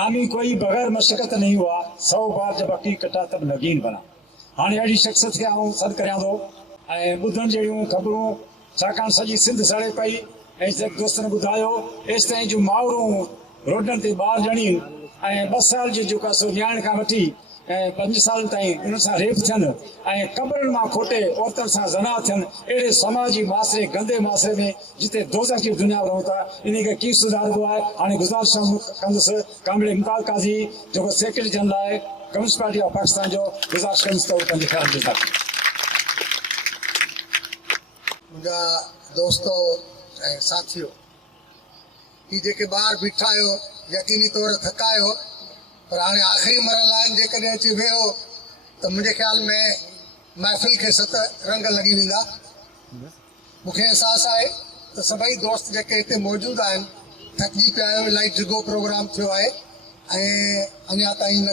नामी कोई बगैर मशक्कत नहीं हुआ, 100 बार जब अकी कटा तब नगीन बना। हाँ अड़ी शख्सियत के आऊँ सद करियां थो ऐं ॿुधण जहिड़ियूं ख़बरूं, छाकाणि सॼी सिंध सड़े पई। ऐं दोस्तनि ॿुधायो एसि ताईं जूं माउरूं रोडनि ते ॿार ॼणियूं ऐं 2 साल जी जेका सो न्याण खां वठी 5 साल ताईं उन सां रेप थियनि ऐं कब्रनि मां खोटे औरतुनि सां ज़ना थियनि। अहिड़े समाजी मासरे गंदे मासरे में जिते दोज़ख जी दुनिया रहूं था, इन खे कीअं सुधारबो आहे। हाणे गुज़ारिश कंदुसि कामरेड इम्तियाज़ काज़ी जेको सेक्रेटरी जनरल आहे कम्युनिस्ट पार्टी ऑफ पाकिस्तान जो, गुज़ारिश कंदुसि त उहो पंहिंजे ख़्याल ॾींदा। मुंहिंजा दोस्तो ऐं साथियो, ही जेके ॿार बीठा आहियो यकीनी तौर थकायो, पर हाणे आख़िरी मरहला आहिनि। जेकॾहिं अची वियो त मुंहिंजे ख़्याल में महफ़िल खे 7 रंग लॻी वेंदा। मूंखे अहसासु आहे त सभई दोस्त जेके हिते मौजूदु आहिनि थकिजी पिया आहियो। इलाही डिघो प्रोग्राम थियो आहे ऐं अञा ताईं न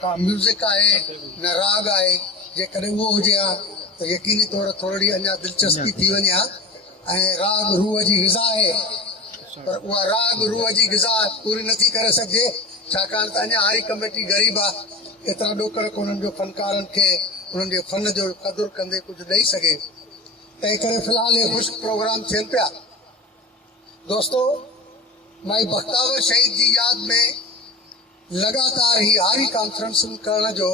का म्यूज़िक आहे न राग आहे। जेकॾहिं उहो हुजे हा त यकीनी तौर थोरी अञा दिलचस्पी थी वञे हा। ऐं राग रूह जी ग़िज़ा आहे, पर उहा राग रूह जी ग़िज़ा पूरी नथी करे सघिजे, छाकाणि त अञा हारी कमेटी ग़रीब आहे। एतिरा ॾोकड़ कोन्हनि जो फ़नकारनि खे उन्हनि जे फ़न जो क़दुरु कंदे कुझु ॾेई सघे। तंहिं करे फ़िलहाल इहे ख़ुश्क प्रोग्राम थियनि पिया। दोस्तो, मां बख़्तावर शहीद जी यादि में लगातार ही हारी कॉन्फ्रेंसिंग करण जो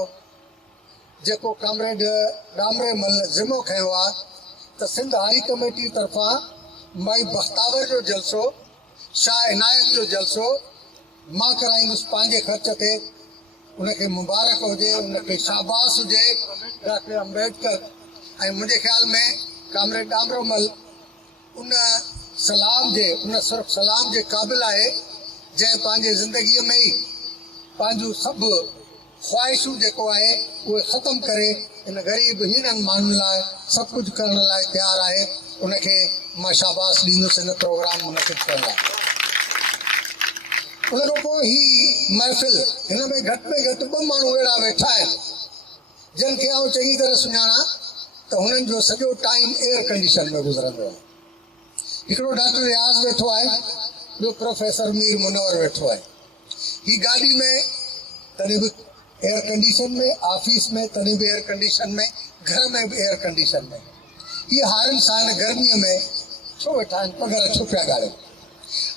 जेको कामरेड डामरे मल ज़िमो खयो आहे त सिंध हारी कमेटी तरफ़ां माई बख़्तावर जो जलसो, शाह इनायत जो जलसो मां कराईंदुसि पंहिंजे ख़र्च ते। उनखे मुबारक हुजे, उनखे शाबाश हुजे डॉक्टर अम्बेडकर। ऐं मुंहिंजे ख़्याल में कामरेड डामरोमल उन सलाम जे, उन सिर्फ़ु सलाम जे क़ाबिल आहे जंहिं पंहिंजे ज़िंदगीअ में ई पंहिंजूं सभु ख़्वाहिशूं जेको आहे उहे ख़तमु करे इन ग़रीब हीननि माण्हुनि लाइ सभु कुझु करण लाइ तयारु आहे। उनखे मां शाबाश ॾींदुसि इन प्रोग्राम मुनक़िद करण लाइ। उन खां पोइ ही महफ़िल, हिन में घटि 2 माण्हू अहिड़ा वेठा आहिनि जिन खे आउं चङी तरह सुञाणा त हुननि जो सॼो टाइम एयर कंडीशन में गुज़रंदो आहे। हिकिड़ो डॉक्टर रियाज़ वेठो आहे, ॿियो प्रोफेसर मीर मुनवर वेठो आहे। ही गाॾी में तॾहिं बि एयर कंडीशन में, ऑफिस में तॾहिं बि एयर कंडीशन में, घर में बि एयर कंडीशन में। ये हारनि सां हिन गर्मीअ में छो वेठा आहिनि, पघर छो पिया ॻाढ़नि।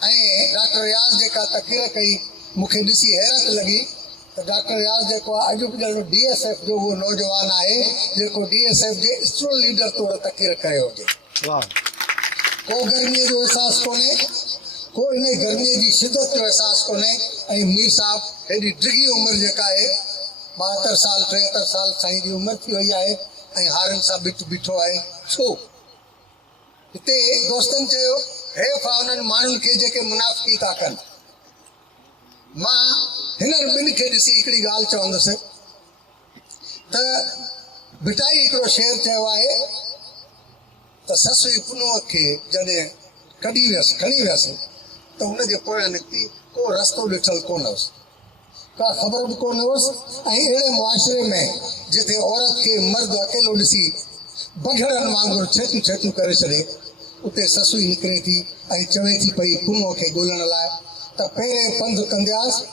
ऐं डॉक्टर रियाज़ जेका तक़रीर कई मूंखे ॾिसी हैरत लॻी त डॉक्टर रियाज़ जेको आहे अॼु बि ॼणो DSF जो उहो नौजवान आहे जेको DSF जे स्टूडेंट लीडर तौर तक़रीर करे हुजे। को गर्मीअ जो अहसासु कोन्हे, को इन गर्मीअ जी शिदत जो अहसासु कोन्हे। ऐं मीर साहब हेॾी डिघी उमिरि जेका आहे 72 साल 73 साल साईं जी उमिरि थी वई आहे ऐं हारनि सां बीठो आहे। छो? हिते दोस्तनि चयो हेफ़ आहे उन्हनि माण्हुनि खे जेके मुनाफ़िकी था कनि। मां हिननि ॿिनि खे ॾिसी हिकिड़ी ॻाल्हि चवंदुसि त बिटाई हिकिड़ो शेर चयो आहे त ससु जी पुनूअ खे जॾहिं खणी वियसि त हुनजे पोयां निकिती, को रस्तो ॾिठल कोन हुअसि, का ख़बर बि कोन हुअसि। ऐं अहिड़े मुआशिरे में जिते औरत खे मर्द अकेलो ॾिसी बघड़नि वांगुरु छेतियूं करे छॾे, उते ससु ई निकिरे थी ऐं चवे थी पई पुनूअ खे ॻोल्हण लाइ त पहिरें पंधु कंदियासि,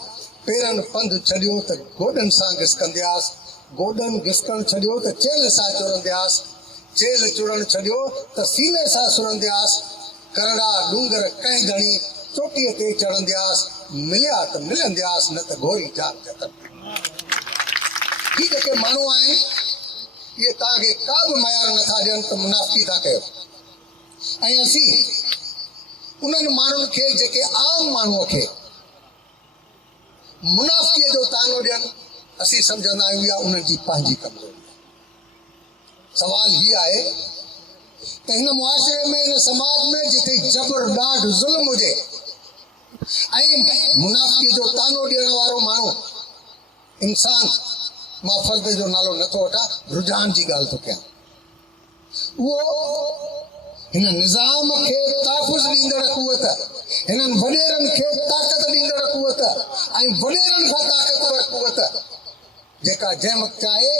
पेरनि पंधु छॾियो त गोॾनि सां घिसकंदियासि, गोॾनि घिसकणु छॾियो त चेल सां चुरंदियासि, चेल चुरण छॾियो त सीने सां सुरंदियासि, करड़ा डूंगर कंहिं धणी चोटीअ ते चढ़ंदियासि, मिलिया त मिलंदियासि न त घोरी जान जतन। ही जेके माण्हू आहिनि इहे तव्हांखे का बि मयार नथा ॾियनि त मुनाफ़िकी था कयो। ऐं असीं उन्हनि माण्हुनि खे जेके आम माण्हूअ खे मुनाफ़िकीअ जो तानो ॾियनि असीं सम्झंदा आहियूं या उन्हनि जी पंहिंजी कमज़ोरी आहे। सवाल हीअ आहे त हिन मुआशिरे में, हिन समाज में जिते जबर ॾाढ ज़ुल्म हुजे ऐं मुनाफ़िकी जो तानो ॾियण वारो माण्हू इंसान, मां फ़र्द जो नालो नथो वठां, रुझान जी ॻाल्हि थो कयां, उहो हिन निज़ाम खे तहफ़ुज़ ॾींदड़ क़ुवत, हिननि वॾेरनि खे ताक़त ॾींदड़ क़ुवत ऐं वॾेरनि खां ताक़तवर क़ुवत जेका जंहिं वक़्तु चाहे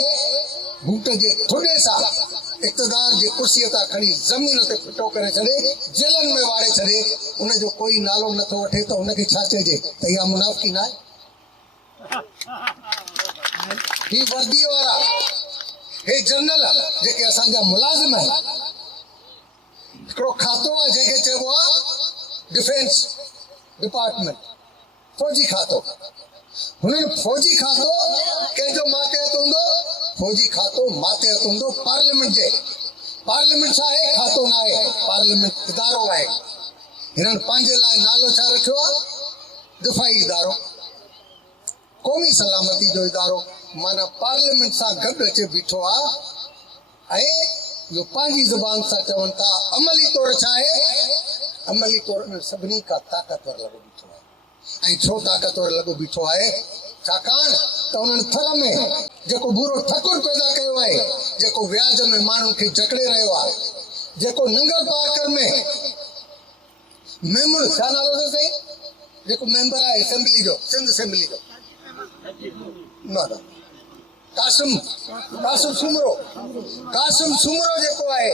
बूट जे थुॾे सां इक़्तिदार जी कुर्सीअ तां खणी ज़मीन ते फिटो करे छॾे, जेलनि में वाड़े छॾे, उनजो कोई नालो नथो वठे त उनखे छा चइजे त इहा मुनाफ़िकी न आहे। ही वर्दी वारा हे जनरल जेके असांजा मुलाज़िम आहिनि हिकिड़ो खातो आहे जंहिंखे चइबो आहे डिफेंस डिपार्टमेंट फौजी खातो हुननि फौजी खातो कंहिंजो मातहत हूंदो फौजी खातो मातहत हूंदो पार्लियामेंट जे पार्लियामेंट छा आहे खातो न आहे पार्लियामेंट इदारो आहे हिननि पंहिंजे लाइ नालो छा रखियो आहे दिफ़ाई इदारो क़ौमी सलामती जो इदारो माना पार्लियामेंट सां गॾु अचे बीठो आहे ऐं इहो पंहिंजी ज़ुबान सां चवनि था अमली तौर छा आहे अमली तौर सभिनी खां ताक़तवर लॻो बीठो आहे ऐं छो ताक़तवर लॻो बीठो आहे छाकाणि त उन्हनि थर में जेको बुरो ठकुर पैदा कयो आहे जेको व्याज में माण्हुनि खे जकड़े रहियो आहे जेको नंगर पार्कर में मेंबर छा नालो अथसि साईं जेको मेंबर आहे असेंबली जो सिंध असेंबली जो न कासिम सूमरो जेको आहे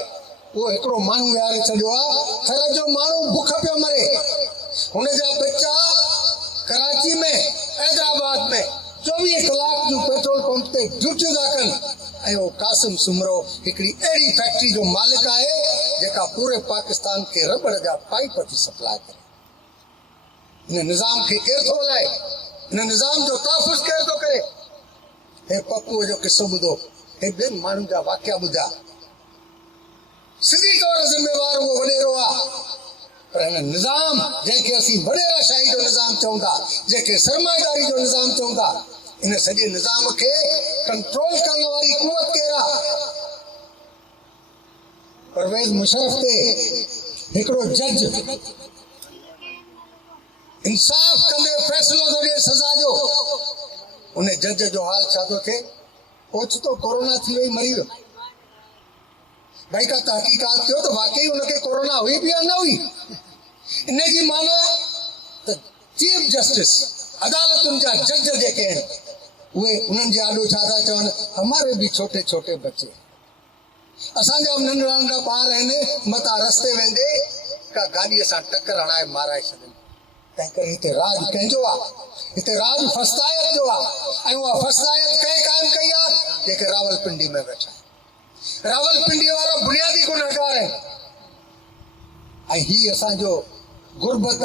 उहो हिकिड़ो माण्हू विहारे छॾियो आहे थर जो माण्हू बुख पियो मरे हुनजा बच्चा कराची में हैदराबाद में 24 कलाक जूं पेट्रोल पंप ते ड्यूटियूं था कनि ऐं उहो कासिम सूमरो हिकिड़ी अहिड़ी फैक्ट्री जो मालिक आहे जेका पूरे पाकिस्तान खे रबड़ जा पाइप थी सप्लाई करे हिन निज़ाम खे केरु थो हलाए हिन निज़ाम जो तहफ़ुज़ केरु थो करे हे पप्पूअ जो किसो ॿुधो हे ॿियनि माण्हुनि जा वाकिया ॿुधा सिधी तौर ज़िम्मेवार उहो वॾेरो आहे पर हिन निज़ाम जंहिंखे असीं वॾेराशाही जो निज़ाम चऊं था जंहिंखे सरमाएदारी जो निज़ाम चऊं था इन सॼे निज़ाम खे कंट्रोल करण वारी कुवत केरु आहे परवेज़ मुशर्रफ ते हिकिड़ो जज इंसाफ़ कंदे फ़ैसिलो थो ॾिए सज़ा जो उन जज जो हाल छा थो थिए ओचितो कोरोना थी वई मरी वियो भाई का तहकीकात कयो त वाकई उनखे कोरोना हुई बि या न हुई इन जी माना त चीफ जस्टिस अदालतुनि जा जज जेके आहिनि उहे उन्हनि जे आॾो छा था चवनि हमारे भी छोटे छोटे बच्चे असांजा नंढड़ा नंढड़ा ॿार आहिनि मथां रस्ते वेंदे का गाॾीअ सां टकर हणाए माराए छॾनि तंहिं करे हिते राज कंहिंजो आहे हिते राज फस्तायत जो आहे ऐं उहा फस्तायत कंहिं क़ाइमु कई आहे जेके रावलपिंडी में वेठा रावलपिंडी वारा बुनियादी गुनहगार आहिनि ऐं ही असांजो गुरबत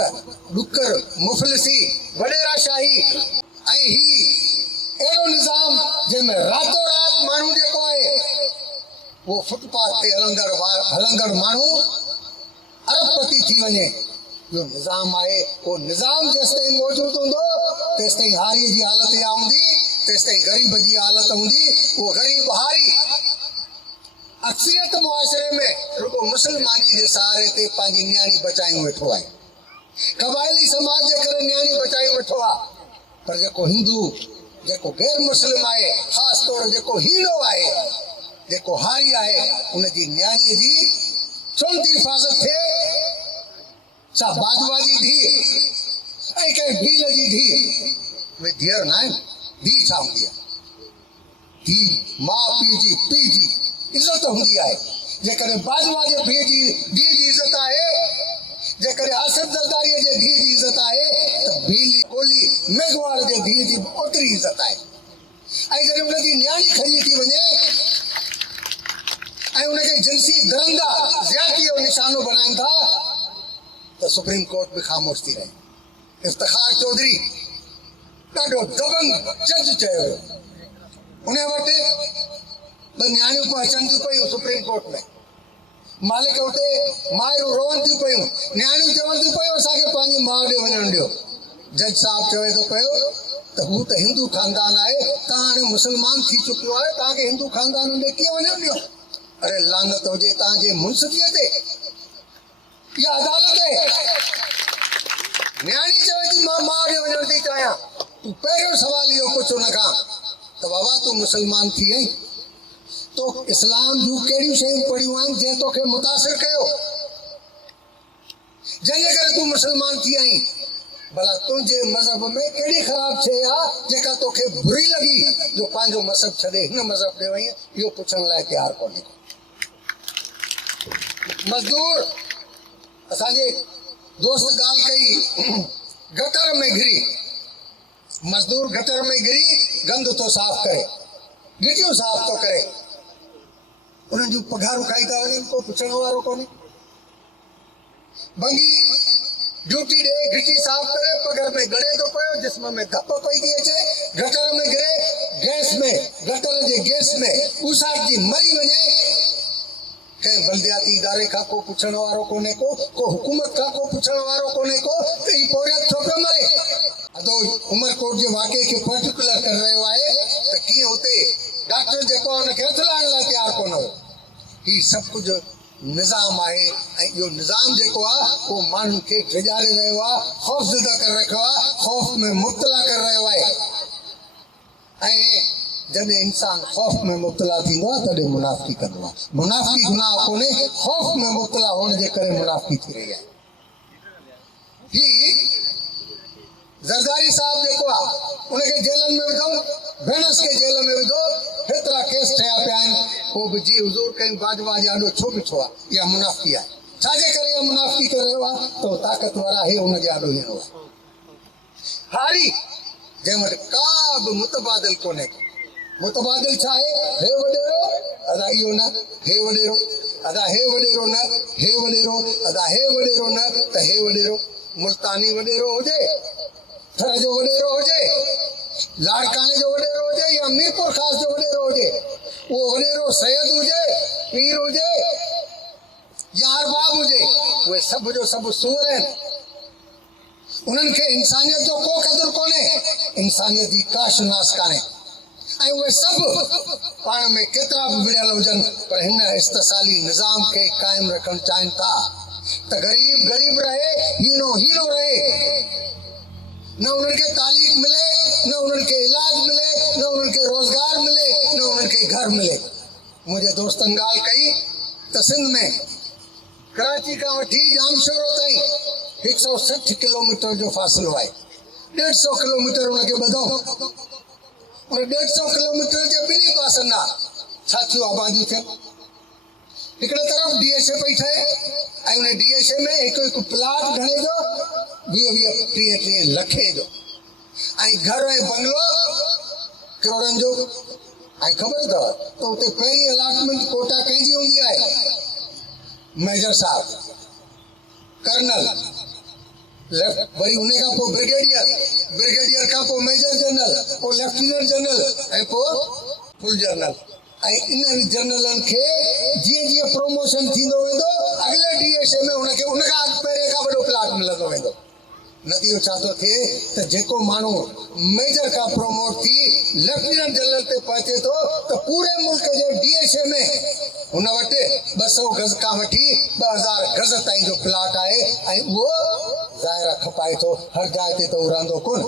ॾुकर मुफ़लिसी वॾेराशाही ऐं ही अहिड़ो निज़ाम जंहिंमें रातो रात माण्हू जेको आहे उहो फुटपाथ ते हलंदड़ माण्हू अरबपति थी वञे जो निज़ाम आहे उहो निज़ाम जेसिताईं मौजूदु हूंदो तेसिताईं हारीअ जी हालत इहा हूंदी तेसिताईं ग़रीब जी हालत हूंदी उहो ग़रीब हारी अक्सरियत मुआशरे में रुगो मुसलमानी जे सहारे ते पंहिंजी नियाणी बचायूं वेठो आहे क़बाइली समाज जे करे नियाणी बचायूं वेठो आहे पर जेको हिंदू जेको गैर मुस्लिम आहे ख़ासि तौर जेको हीरो आहे जेको हारी आहे उनजी नियाणीअ जी छो थी हिफ़ाज़त थिए छा बाजवा जी धीउ ऐं कंहिं भील जी धीउ उहे धीअर न आहिनि धीउ छा हूंदी आहे धीउ माउ पीउ जी इज़त हूंदी आहे जेकॾहिं बाजवा जे धीउ जी इज़त आहे जेकॾहिं आसिफ ज़रदारीअ जे धीउ जी इज़त आहे त भीली कोली मेघवाड़ जे धीउ जी ओतिरी इज़त आहे ऐं जॾहिं उनजी नियाणी खरी थी वञे ऐं उनखे जिनसी दरंदा ज़्यादती जो निशानो बनाइनि था त सुप्रीम कोर्ट में ख़ामोश थी रहे इफ्तिखार चौधरी ॾाढो दबंग जज चयो उन वटि ॿ नियाणियूं पियूं अचनि थियूं पियूं सुप्रीम कोर्ट में मालिक उते माइरूं रोअनि थियूं पियूं नियाणियूं चवनि थियूं पियूं असांखे पंहिंजी माउ ॾे वञणु ॾियो जज साहिबु चवे थो पियो त हू त हिंदू ख़ानदान आहे तव्हां हाणे मुस्लमान थी चुकियो आहे तव्हांखे हिंदू ख़ानदान ॾे कीअं वञणु ॾियो अरे लानत हुजे तव्हांजे मुंसिफ़ीअ ते इहा अदालत आहे नियाणी चवे थी मां माउ ॾे वञणु थी चाहियां तूं पहिरियों सुवालु इहो पुछ हुन खां त बाबा तूं मुस्लमान थी आहीं तो इस्लाम जूं कहिड़ियूं शयूं पढ़ियूं आहिनि जंहिं तोखे मुतासिर कयो जंहिंजे करे तूं मुस्लमान थी आहीं भला तुंहिंजे मज़हब में कहिड़ी ख़राब शइ आहे जेका तोखे बुरी लॻी जो पंहिंजो मज़हब छॾे हिन मज़हब ॾे वई इहो पुछण लाइ तयारु कोन्हे मज़दूर असांजे दोस्त ॻाल्हि कई गटर में घिरी मजदूर गटर में गिरी गंद तो साफ़ करे, गिटियूं साफ़ तो करे, उन्हनि जूं पघारूं खाई था वञनि, को पुछण वारो कोन्हे। बंगी ड्यूटी ॾे, गिटी साफ़ करे, पघर में गड़े थो पियो, जिस्म में धप पई थी अचे, गटर में गिरे, गैस में, गटर जे गैस में उसाटजी मरी वञे, कंहिं बल्दियाती इदारे खां को पुछण वारो कोन्हे को हुकूमत खां को पुछण वारो कोन्हे को, त ही पोरियत छो पियो मरे। अदो उमरकोट जे वाक़े खे पर्टिकुलर करे रहियो आहे त कीअं हुते डॉक्टर जेको आहे हुनखे हथ लाइण लाइ तयारु कोन हुयो। ही सभु कुझु निज़ाम आहे, ऐं इहो निज़ाम जेको आहे उहो माण्हुनि खे ड्रिॼारे रहियो आहे, ख़ौफ़ज़दा करे रखियो आहे, ख़ौफ़ में मुब्तला करे रहियो आहे। ऐं जॾहिं इंसान ख़ौफ़ में मुब्तला थींदो आहे तॾहिं मुनाफ़िकी कंदो आहे। मुनाफ़िकी गुनाह कोन्हे, ख़ौफ़ में मुब्तला हुअण जे करे मुनाफ़िकी थी रही आहे। ही ज़रदारी साहब जेको आहे उनखे जेलनि में विधो, भेणस खे जेल में विधो, हेतिरा केस ठहिया पिया आहिनि, पोइ बि जी हुज़ूर कयूं बाजवा जे आॾो छो बीठो आहे। इहा मुनाफ़िकी आहे। छाजे करे इहा मुनाफ़िकी करे रहियो आहे त उहो ताक़तवर आहे, हुनजे आॾो ईंदो आहे। हारी जंहिं वटि का बि मुतबादिल कोन्हे। मुतबादिल छा आहे? हे वॾेरो अदा इहो न, हे वॾेरो अदा हे वॾेरो न, हे वॾेरो अदा हे वॾेरो न, त हे वॾेरो मुल्तानी वॾेरो हुजे, थर जो वॾेरो हुजे, लाड़काने जो वॾेरो हुजे, या मीरपुर ख़ास जो वॾेरो हुजे, उहो वॾेरो सैयद हुजे, पीर हुजे या अरबाब हुजे, उहे सभु जो सभु सूर आहिनि। उन्हनि खे इंसानियत जो को क़दुरु कोन्हे, इंसानियत जी का शिनास कान्हे। ऐं उहे सभु पाण में केतिरा बि विढ़ियल हुजनि, पर हिन इस्तिसाली निज़ाम खे क़ाइमु रखणु चाहिनि था त ग़रीब ग़रीब रहे, हीनो हीनो रहे। न उन्हनि खे तालीम मिले, न उन्हनि खे इलाज मिले, न उन्हनि खे रोज़गार मिले, न उन्हनि खे घर मिले। मुंहिंजे दोस्तनि ॻाल्हि कई त सिंध में कराची खां वठी जामशोरो ताईं 160 किलोमीटर जो फ़ासिलो आहे। 150 किलोमीटर उनखे ॿधऊं, उन 150 किलोमीटर जे ॿिन्ही पासनि आहे छा थियो, आबादी थियनि। हिकिड़े तरफ़ DSA पई ठहे, ऐं उन DSA में हिकु हिकु प्लाट घणे जो 20-30 लखे जो, ऐं घर ऐं बंगलो करोड़नि जो। ऐं ख़बर अथव त उते पहिरीं अलाटमेंट कोटा कंहिंजी हूंदी आहे? मेजर साहब, कर्नल, वरी उन खां पोइ ब्रिगेडियर, ब्रिगेडियर खां पोइ मेजर जनरल, पोइ लेफ्टिनेंट जनरल, ऐं पोइ फुल जनरल। ऐं इन्हनि जनरलनि खे जीअं जीअं प्रमोशन थींदो वेंदो, अॻिले DSA में उनखे उन खां पहिरें खां वॾो प्लाट मिलंदो वेंदो। नतीजो छा थो थिए त जेको माण्हू मेजर खां प्रमोट थी लेफ्टिनेंट जनरल ते पहुचे थो त पूरे मुल्क जे DSA में हुन वटि 200 गज़ खां वठी 2000 गज़ ताईं जो प्लाट आहे, ऐं उहो ज़ाहिरा खपाए थो, हर जाइ ते त उहो रहंदो कोन।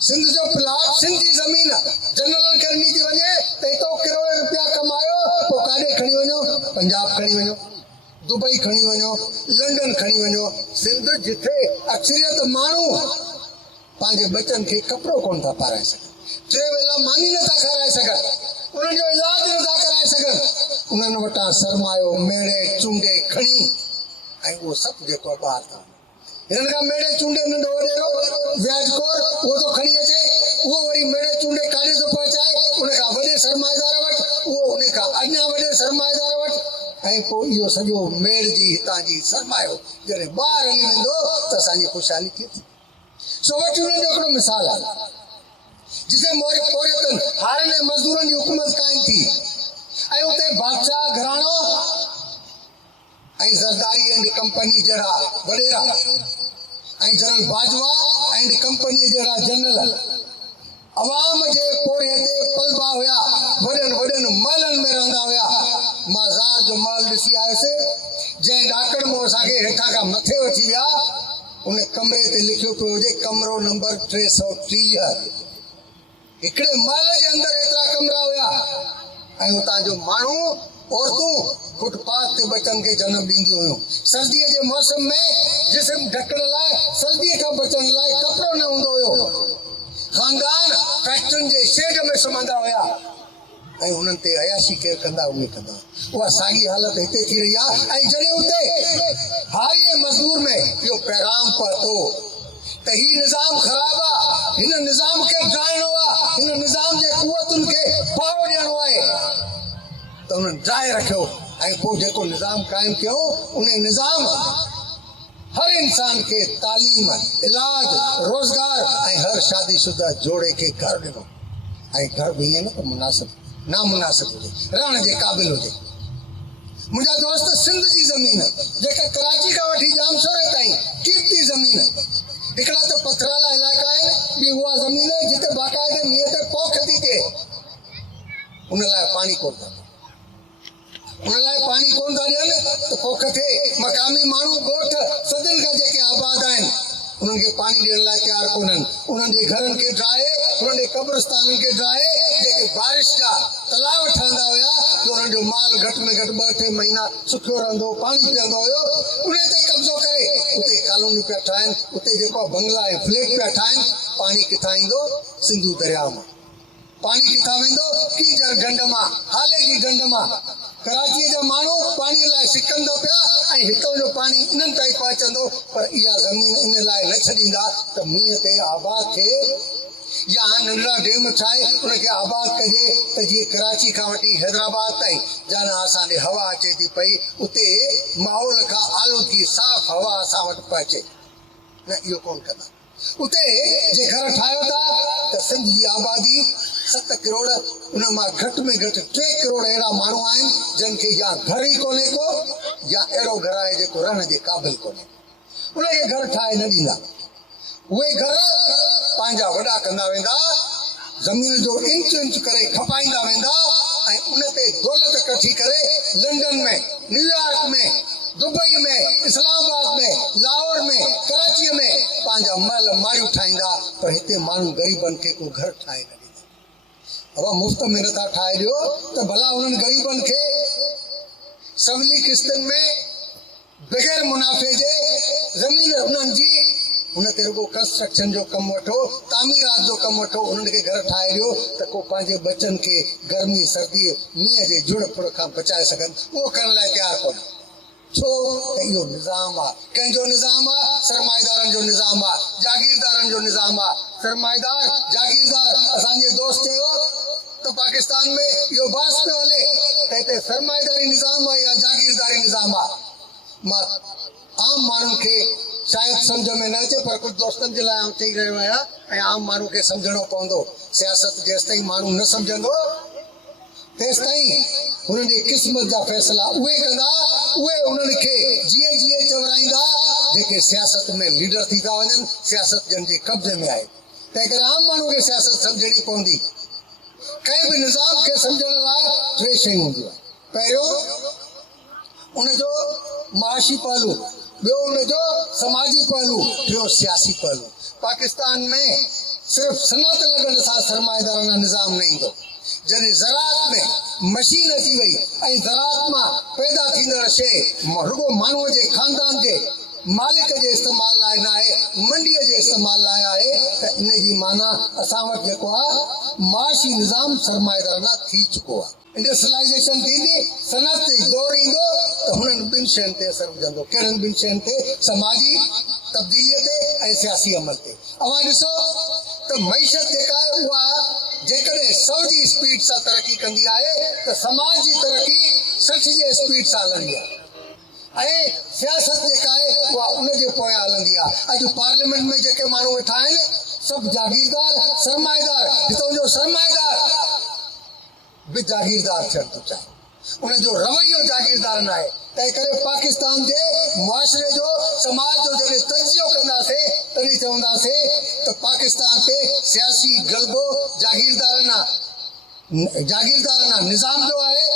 सिंध जो प्लाट, सिंध जी ज़मीन जनरलनि खे ॾिनी थी वञे त हितो करोड़ रुपया कमायो, पोइ काॾे खणी वञो? पंजाब खणी वञो, दुबई खणी वञो, लंडन खणी वञो। सिंध जिथे अक्सरियत माण्हू पंहिंजे बचनि खे कपिड़ो कोन था पाराए सघनि, 3 वेला मानी नथा खाराए सघनि, उन्हनि जो इलाज नथा कराए सघनि, उन्हनि वटां सरमायो मेड़े चूंडे खणी, ऐं उहो सभु जेको आहे ॿाहिरि था। हिननि खां मेड़े चूंडे नंढो वॾेरो व्याजखोर उहो थो खणी अचे, उहो वरी मेड़े चूंडे काॾे थो पहुचाए, उन खां वॾे सरमाएदार वटि, उहो उन खां अञा वॾे सरमाएदार वटि, ऐं पोइ इहो सॼो मेड़ जी हितां जी सरमायो जॾहिं ॿाहिरि हली वेंदो त असांजी ख़ुशहाली थिए थी। सो वटि उन्हनि जो हिकिड़ो मिसाल आहे जिते पोरियतनि हारनि ऐं मज़दूरनि जी हुकूमत क़ाइमु थी, ऐं उते बादशाह घराणो ऐं ज़रदारी एंड कंपनी जहिड़ा वॾेरा, ऐं जनरल बाजवा एंड कंपनी जहिड़ा जनरल अवाम जे पोरे ते पलबा हुया, वॾनि वॾनि महलनि में रहंदा हुया। मां ज़ार जो महल ॾिसी आयुसि, जंहिं ॾाकड़ मां असांखे हेठां खां मथे वठी विया, उन कमरे ते लिखियो पियो हुजे कमरो नंबर 330। हिकिड़े महल जे अंदरि एतिरा कमरा हुया, ऐं हुतां जो माण्हू औरतूं फुटपाथ ते बचनि खे जनम ॾींदियूं हुयूं। सर्दीअ जे मौसम में जिस्म ढकण लाइ, सर्दीअ खां बचण लाइ कपिड़ो न हूंदो हुयो। ख़ानदान फैक्ट्रियुनि जे शेड में सुम्हंदा हुया, ऐं हुननि ते अयाशी केरु कंदा, उहे कंदा। उहा साॻी हालत हिते थी रही आहे। ऐं जॾहिं उते हारी मज़दूर में इहो पैगाम पहुतो त ही निज़ाम ख़राब आहे, हिन निज़ाम खे ड्राइणो आहे, हिन निज़ाम जे कुवतुनि खे पाव ॾियणो आहे, त उन्हनि ड्राए रखियो ऐं पोइ जेको निज़ाम क़ाइमु कयो उन निज़ाम हर इंसान खे तालीम, इलाज, रोज़गार ऐं हर शादीशुदा जोड़े खे घर ॾिनो ऐं घर बि ईअं न त मुनासिब नामुनासिब हुजे, रहण जे क़ाबिल हुजे। मुंहिंजा दोस्त सिंध जी ज़मीन जेका कराची खां वठी जामशोरे ताईं कीमती ज़मीन, हिकिड़ा त पथराला इलाइक़ा आहिनि, ॿी उहा ज़मीन जिते बाक़ाइदे मींहं ते पोख थी थिए, उन लाइ पाणी कोन था उन लाइ पाणी कोन था ॾियनि त पोख थिए। मक़ामी माण्हू ॻोठ सदियुनि खां जेके आबाद आहिनि उन्हनि खे पाणी ॾियण लाइ तयारु कोन्हनि, उन्हनि जे घरनि खे ड्राहे, उन्हनि जे क़ब्रस्ताननि खे ड्राहे, जेके बारिश जा तलाव ठहंदा हुया जो उन्हनि जो माल घटि में घटि 2-3 महीना सुखियो रहंदो, पाणी पीअंदो हुयो, उन ते कब्ज़ो करे उते कॉलोनी पिया ठाहिनि, उते जेको बंगला ऐं फ्लैट पिया ठाहिनि। पाणी किथां ईंदो? सिंधू दरिया मां। पाणी किथां वेंदो? कीचड़ ढंढ मां, हाले जी ढंढ मां। कराचीअ जा माण्हू पाणीअ लाइ सिकंदा पिया ऐं हितां जो पाणी इन्हनि ताईं पहुचंदो, पर इहा ज़मीन इन लाइ न छॾींदा त मींहं ते आबाद थिए या नंढड़ा डेम ठाहे उनखे आबाद कजे त जीअं कराची खां वठी हैदराबाद ताईं ॼाण असांजे हवा अचे थी पई, उते माहौल खां आलूदगी साफ़ हवा असां वटि पहुचे न, इहो कोन कंदा। उते जे घर ठाहियो था त सिंध जी आबादी 7 करोड़, उन मां घटि में घटि 3 करोड़ अहिड़ा माण्हू आहिनि जिन खे या घर ई कोन्हे को या अहिड़ो घर आहे जेको रहण जे क़ाबिल कोन्हे, उनखे घर ठाहे न ॾींदा। उहे घर पंहिंजा वॾा कंदा वेंदा, ज़मीन जो इंच इंच करे खपाईंदा वेंदा ऐं उन ते दौलत कठी करे लंडन में, न्यूयॉर्क में, दुबई में, इस्लामाबाद में, लाहौर में, कराचीअ में पंहिंजा महल मारियूं ठाहींदा, पर हिते माण्हू ग़रीबनि खे को घर ठाहे न ॾींदा। अब मुफ़्त में नथा ठाहे ॾियो त भला उन्हनि ग़रीबनि खे सवली किस्तनि में बग़ैर मुनाफ़े जे ज़मीन उन्हनि जी उन ते रुगो कंस्ट्रक्शन जो कमु वठो, तामीरात जो कमु वठो, उन्हनि खे घर ठाहे ॾियो त को पंहिंजे बचनि खे गर्मी सर्दी मींहं जे जुड़ फुड़ खां बचाए सघनि, उहो करण लाइ तयारु कोन्हे। छो त इहो निज़ाम आहे, कंहिंजो निज़ाम आहे? सरमाएदारनि जो निज़ाम आहे, जागीरदारनि जो निज़ाम आहे। सरमाएदार, जागीरदार, असांजे दोस्त चयो त पाकिस्तान में इहो बहस पियो हले त हिते सरमाएदारी निज़ाम आहे या जागीरदारी निज़ाम आहे। मां आम माण्हुनि खे शायदि सम्झ में न अचे, पर कुझु दोस्तनि जे लाइ आउं चई रहियो आहियां ऐं आम माण्हू खे सम्झणो पवंदो। सियासत जेसि ताईं माण्हू न सम्झंदो तेसि ताईं हुननि जी क़िस्मत जा फ़ैसिला उहे कंदा, उहे उन्हनि खे जीअं जीअं चवराईंदा जेके सियासत में लीडर थी था वञनि, सियासत जन जे कब्ज़े में आहे। तंहिं करे आम माण्हू खे सियासत सम्झणी पवंदी। कंहिं बि निज़ाम खे सम्झण लाइ 3 शयूं हूंदियूं आहिनि। पहिरियों उनजो माशी पहलू, ॿियो उनजो समाजी पहलू, टियों सियासी पहलू। पाकिस्तान में सिर्फ़ु सनत लॻण सां सरमाएदाराना निज़ाम न ईंदो। जॾहिं ज़राअत में मशीन अची वई ऐं ज़राअत मां पैदा थींदड़ शइ रुगो माण्हूअ जे ख़ानदान जे मालिक जे इस्तेमाल लाइ न आहे, मंडीअ जे इस्तेमाल लाइ आहे, त इन जी माना असां वटि जेको आहे माशी निज़ाम सरमाएदाराना थी चुको आहे। इंडस्ट्रियलाइज़ेशन थींदी, सनत दौरु ईंदो त हुननि 2 शयुनि ते असरु विझंदो। कहिड़नि 2 शयुनि ते? समाजी तब्दीलीअ ते ऐं सियासी अमल ते। अवां ॾिसो त मईशत जेका आहे उहा जेकॾहिं 100 जी स्पीड सां तरक़ी कंदी आहे त समाज जी तरक़ी 60 जे स्पीड सां हलंदी आहे ऐं सियासत जेका आहे उहा उन जे पोयां हलंदी आहे। अॼु पार्लियामेंट में जेके माण्हू वेठा आहिनि सभु जागीरदार, सरमाएदार। हितां जो सरमाएदार बि जागीरदार थियणु थो चाहे, उनजो रवैयो जागीरदार न आहे। तंहिं करे पाकिस्तान जे मुआशिरे जो, समाज जो जॾहिं तजियो कंदासीं तॾहिं चवंदासीं त पाकिस्तान ते सियासी गलबो जागीरदाराना निज़ाम जो आहे,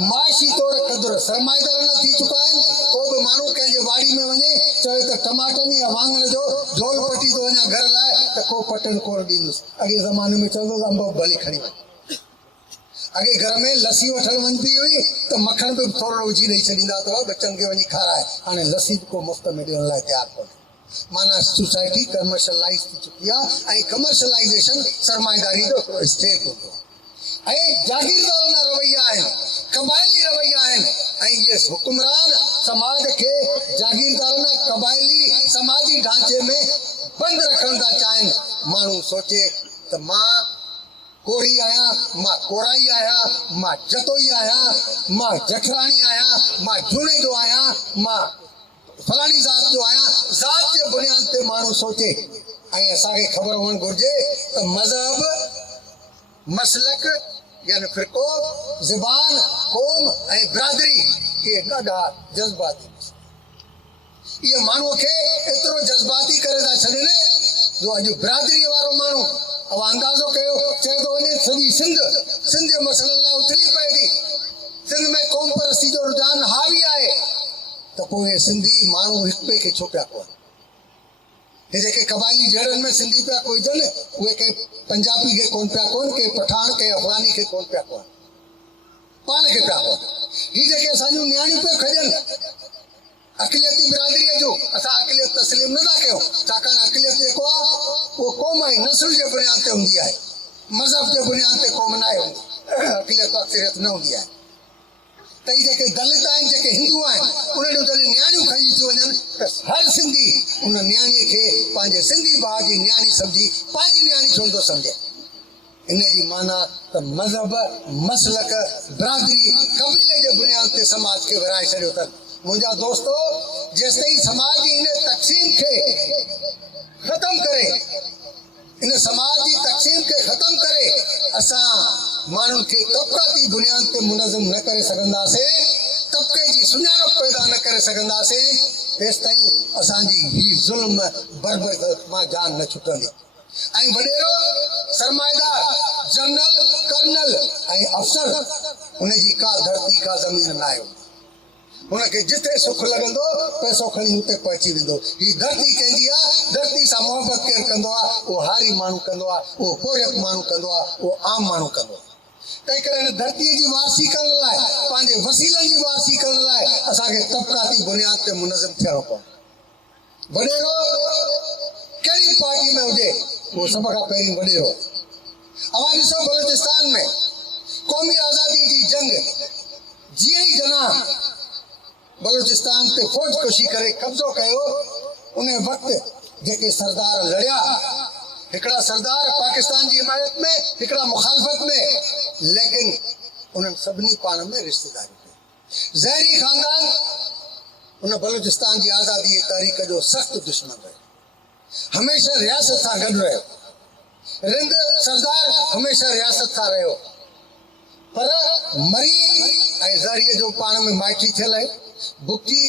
माशी तौर क़दुरु सरमाएदाराना थी चुका आहिनि। को बि माण्हू कंहिंजे वाड़ी में वञे चवे त टमाटनि या वाङण जो झोल पटी थो वञा घर लाइ त को पटनि कोन ॾींदुसि। अॻे ज़माने में चवंदो त अंब भली खणी वञ। अॻे घर में लस्सी वठणु वञिबी हुई त मखण बि थोरो विझी ॾेई छॾींदा अथव, बचनि खे वञी खाराए। हाणे लस्सी को मुफ़्त में ॾियण लाइ तयारु कोन्हे। माना सोसाइटी कमर्शलाइज़ थी चुकी आहे ऐं कमर्शलाइज़ेशन सरमाएदारी जो हिकिड़ो स्टेप हूंदो आहे। ऐं जागीरदाराना रवैया आहिनि, क़बाइली रवैया आहिनि, ऐं इहे हुकुमरान समाज खे जागीरदाराना क़बाइली समाजी ढांचे में बंदि रखण था चाहिनि। माण्हू सोचे त मां कोरी आहियां, मां कोराई आहियां, मां जतोई आहियां, मां जखराणी आहियां, मां झूणे जो आहियां, मां फलाणी ज़ात जो आहियां। ज़ात जे बुनियाद ते माण्हू सोचे। ऐं असांखे ख़बर हुअणु घुरिजे त मज़हब, मसलक यानी फ़िरक़ो, ज़बान, क़ौम ऐं बिरादरी इहे ॾाढा जज़्बाती इहे माण्हूअ खे एतिरो जज़्बाती करे था छॾनि जो अॼु बिरादरीअ वारो माण्हू अब अंदाज़ो कयो, चए थो वञे सॼी सिंध जे मसइलनि लाइ उथली पए थी। सिंध में क़ौम परस्ती जो रुझान हावी आहे, त पोइ इहे सिंधी माण्हू हिक ॿिए खे छो पिया कोनि? हे जेके क़बाइली जहिड़नि में सिंधी पिया कोइजनि, उहे के पंजाबी खे कोन पिया कोन, के पठान के अफ़गानी खे कोन पिया कोन, पाण खे पिया कोन। ही जेके असांजूं नियाणियूं पिया खॼनि अक़लियती बिरादरीअ जो, असां अक़लियत तस्लीम नथा कयूं, छाकाणि अक़लियत जेको आहे उहो क़ौम ऐं नस्ल जे बुनियाद ते हूंदी आहे, मज़हब जे बुनियाद ते क़ौम न आहे हूंदी। अक़लियत अक्सरियत न हूंदी आहे। त ही जेके दलित आहिनि, जेके हिंदू आहिनि, उन्हनि जूं जॾहिं नियाणियूं खॼी थियूं वञनि त हर सिंधी उन नियाणीअ खे पंहिंजे सिंधी भाउ जी नियाणी सम्झी पंहिंजी नियाणी छो नथो सम्झे? इन जी माना त मज़हब, मसलक, बिरादरी, क़बीले जे बुनियाद ते समाज खे विराए छॾियो अथनि। मुंहिंजा दोस्तो, जेसि ताईं समाज जी इन तक़सीम खे ख़तमु करे, इन समाज जी तक़सीम खे ख़तमु करे असां माण्हुनि खे तबक़ाती बुनियाद ते मुनज़म न करे सघंदासीं, तबक़े जी सुञाणप पैदा न करे सघंदासीं, तेसि ताईं असांजी ही ज़ुल्म बर्बरत मां जान न छुटंदी। ऐं वॾेरो सरमाएदार, जनरल, कर्नल ऐं अफ़सर, उनजी का धरती का ज़मीन न आहे। हुनखे जिथे सुख लॻंदो पैसो खणी हुते पहुची वेंदो। ही धरती कंहिंजी आहे, धरती सां मोहबत केरु कंदो आहे, उहो हारी माण्हू कंदो आहे, उहो पोरियत माण्हू कंदो आहे, उहो आम माण्हू कंदो आहे। तंहिं करे हिन धरतीअ जी वारसी करण लाइ, पंहिंजे वसीलनि जी वारसी करण लाइ असांखे तबक़ाती बुनियाद ते मुनज़म थियणो पवंदो। वॾेरो कहिड़ी पार्टी में हुजे, उहो सभ खां पहिरीं वॾेरो। अवां ॾिसो बलूचिस्तान में क़ौमी आज़ादी जी जंग जीअं ई जना बलूचिस्तान ते फ़ौज कशी करे कब्ज़ो कयो, उन वक़्तु जेके सरदार लड़िया, हिकिड़ा सरदार पाकिस्तान जी हिमायत में, हिकिड़ा मुखालफ़त में, लेकिन उन्हनि सभिनी पाण में रिश्तेदारी कई। ज़हरी ख़ानदान उन बलूचिस्तान जी आज़ादी जी तारीख़ जो सख़्तु दुश्मन रहियो, हमेशह रियासत सां गॾु रहियो। रिंद सरदार हमेशह रियासत सां रहियो, पर मरी ऐं ज़हरीअ जो पाण में माइटी थियल आहे, बुक्ती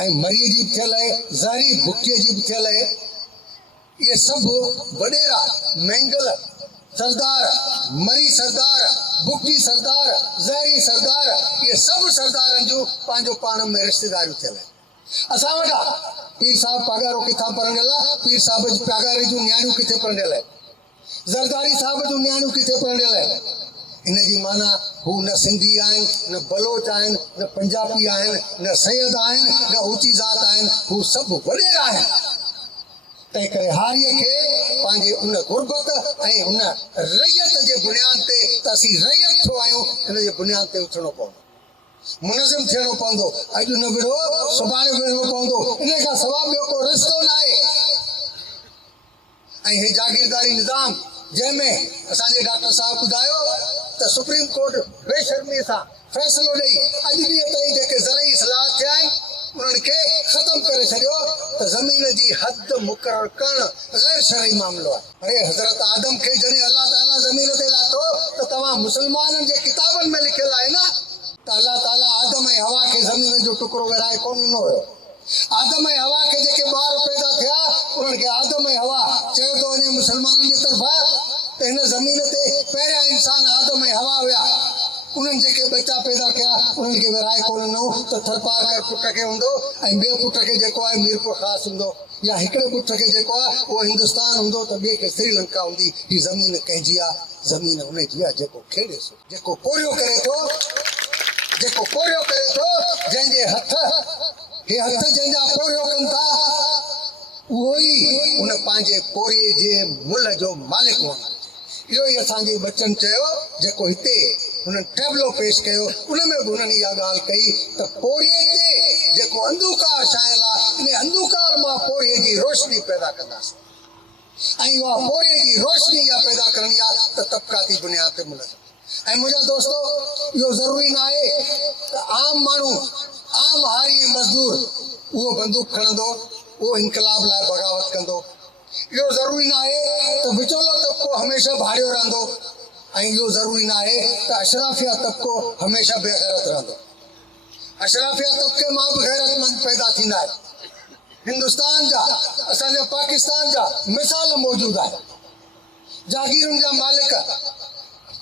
ऐं मरीअ जी बि थियल आहे, ज़हरी बुक्तीअ जी बि थियल आहे। इहे सभु वॾेरा महंगल सरदार, मरी सरदार, बुक्ती सरदार, ज़हरी सरदार, इहे सभु सरदारनि जूं पंहिंजो पाण में रिश्तेदारियूं थियल आहिनि। असां वटि पीर साहिब पघारो किथां पढ़ियल आहे, पीर साहिब जी पघारे जूं नियाणियूं किथे पढ़ियल आहिनि, ज़रदारी साहिब जूं नियाणियूं किथे पढ़ियल आहिनि। इन जी माना हू न सिंधी आहिनि, न बलोच आहिनि, न पंजाबी आहिनि, न सैयद आहिनि, न ऊची ज़ात आहिनि, हू सभु वॾेरा आहिनि। तंहिं करे हारीअ खे पंहिंजे उन गुरबत ऐं उन रैयत जे बुनियाद ते, त असीं रैयत छो आहियूं, इन जे बुनियाद ते उथणो पवंदो, मुनज़िम थियणो पवंदो। अॼु न विढ़ो सुभाणे विढ़णो पवंदो, इन खां सवाइ ॿियो को रस्तो न आहे। ऐं हे जागीरदारी निज़ाम जंहिंमें असांजे डॉक्टर साहिब ॿुधायो त सुप्रीम कोर्ट बेशर्मीअ सां फ़ैसिलो ॾेई अॼु ॾींहं ताईं जेके ज़रई इस्लाह थिया आहिनि उन्हनि खे ख़तमु करे छॾियो त ज़मीन जी हद मुक़ररु करणु गैर शरई मामिलो आहे। अरे हज़रत आदम खे जॾहिं अलाह ताला ज़मीन ते लाथो त तव्हां मुस्लमाननि जे किताबनि में लिखियलु आहे न त अलाह ताला आदम ऐं हवा खे ज़मीन जो टुकड़ो विराए कोन ॾिनो हुयो। आदम ऐं हवा खे जेके ॿार पैदा थिया उन्हनि खे आदम ऐं हवा चयो थो वञे मुस्लमाननि जी तरफ़ां त हिन ज़मीन ते पहिरियां इंसान आदम ऐं हवा हुया। उन्हनि जेके बच्चा पैदा कया उन्हनि खे विराए कोन ॾिनो त थरपारकर पुट खे हूंदो ऐं ॿिए पुट खे जेको आहे मीरपुर ख़ासि हूंदो, या हिकिड़े पुट खे जेको आहे उहो हिंदुस्तान हूंदो त ॿिए खे श्रीलंका हूंदी। हीअ ज़मीन कंहिंजी आहे? ज़मीन उन जी आहे जेको खेॾे थो, जेको पोरियो करे थो, जेको पोरियो करे थो, जंहिंजे हथ हे हथ जंहिंजा पोरियो कनि था उहो ई उन पंहिंजे पोरिये जे मुल्ह जो मालिक हुअणु। इहो ई असांजे बच्चन चयो जेको हिते हुननि टेबलो पेश कयो उन में बि हुननि इहा ॻाल्हि कई त पोरीअ ते जेको अंधकार छायल आहे इन अंधकार मां पोरीअ जी रोशनी पैदा कंदासीं ऐं उहा पोरीअ जी रोशनी इहा पैदा करणी आहे त तबक़ाती बुनियाद ते मिलंदी। ऐं मुंहिंजा दोस्तो इहो ज़रूरी न आहे त आम माण्हू आम हारी ऐं मज़दूर उहो बंदूक खणंदो उहो इनकलाब लाइ बग़ावत कंदो। इहो ज़रूरी न आहे त विचोलो तबिको हमेशह भाड़ियो रहंदो ऐं इहो ज़रूरी न आहे त अशराफिया तबिको हमेशह बेग़ैरत रहंदो। अशराफिया तबिके मां बि गैरतमंद पैदा थींदा आहिनि। हिंदुस्तान जा असांजे पाकिस्तान जा मिसाल मौजूदु आहे। जागीरुनि जा मालिक,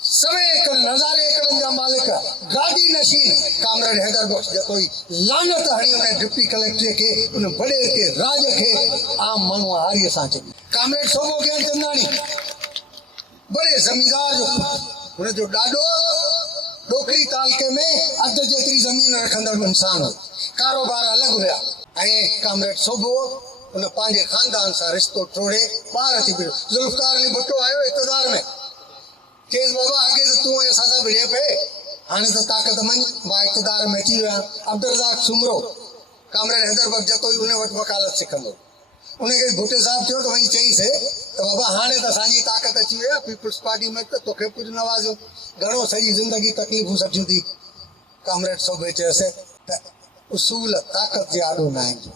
सवे एकड़नि हज़ारे एकड़नि जा मालिक, गाॾी नशीन कामरेड हैदर बख्श जेको ई लानत हणी उन डिप्टी कलेक्टर खे उन वॾे के राज खे आम माण्हू हारीअ सां चई। कामरेड सोभो ज्ञान चंदाणी बड़े ज़मींदार जो हुनजो ॾाॾो ॾोकरी तालके में अधु जेतिरी ज़मीन रखंदड़ इंसान हो। कारोबार अलॻि हुया ऐं कामरेड सोभो उन पंहिंजे ख़ानदान सां रिश्तो टोड़े ॿार थी पियो। ज़ुल्फ़कार अली भुट्टो आयो इक़्तिदार में, चयसि बाबा अॻे त तूं ऐं असां सां विढ़े पए, हाणे त ताक़त मंझि मां इक़्तिदार में अची वियो आहियां। अब्दुर्रज़ाक सुमरो कामरेड हैदर बख्श जेको ई उन वटि वकालत सिखंदो, उनखे भुट्टे साहिबु थियो त वञी चईंसि त बाबा हाणे त असांजी ताक़त अची वई आहे पीपुल्स पार्टी में, त तोखे कुझु नवाज़ियो, घणो सॼी ज़िंदगी तकलीफ़ूं सठियूं थी। कामरेड सोभे चयोसि त उसूल ताक़त जे आॾो न आहिनि,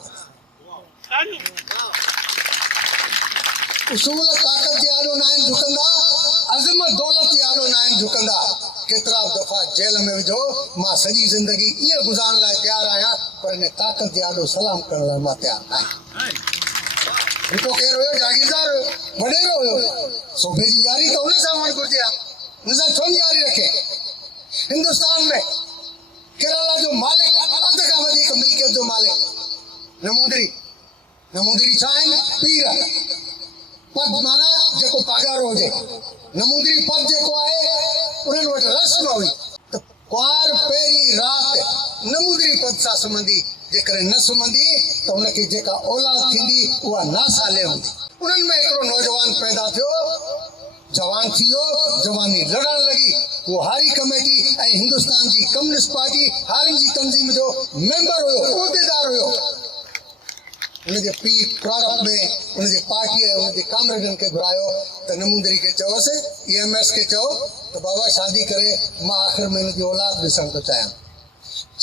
उसूल ताक़त जे आॾो न आहिनि झुकंदा, अज़मत दौलत जे आॾो न आहिनि झुकंदा। केतिरा दफ़ा जेल में विझो, मां सॼी ज़िंदगी ईअं गुज़ारण लाइ तयारु आहियां, पर इन ताक़त जे आॾो सलाम करण लाइ मां तयारु न आहियां। हिकु केरु हुयो जागीरदार हुयो, वॾेरो हुयो, सोभे जी यारी त हुन सां हुअणु घुरिजे हा, हुन सां छो यारी रखे। हिंदुस्तान में केरला जो मालिक, अध खां वधीक मिल्कियत जो मालिक नमूदरी छा आहिनि? पीर। पद माना जेको पागारो हुजे, नमूदरी पद जेको आहे उन्हनि वटि रस्म हुई त कुंवार पहिरीं राति नमूदरी पद सां सुम्हंदी, जेकॾहिं न सुम्हंदी त हुनखे जेका औलाद थींदी उहा नासाले हूंदी। उन्हनि में हिकिड़ो नौजवान पैदा थियो, जवान थी वियो, जवानी लड़ण लॻी, उहो हारी कमेटी ऐं हिंदुस्तान जी कम्युनिस्ट पार्टी हारियुनि जी तंज़ीम जो मेंबर हुयो, उहिदेदार हुयो। उनजे पीउ प्रारंभ में उनजे पार्टीअ उनजे कामरेडनि खे घुरायो त नमूदरी खे चयोसि, EMS खे चयो त बाबा शादी करे मां आख़िर में हुनजी औलाद ॾिसणु थो चाहियां।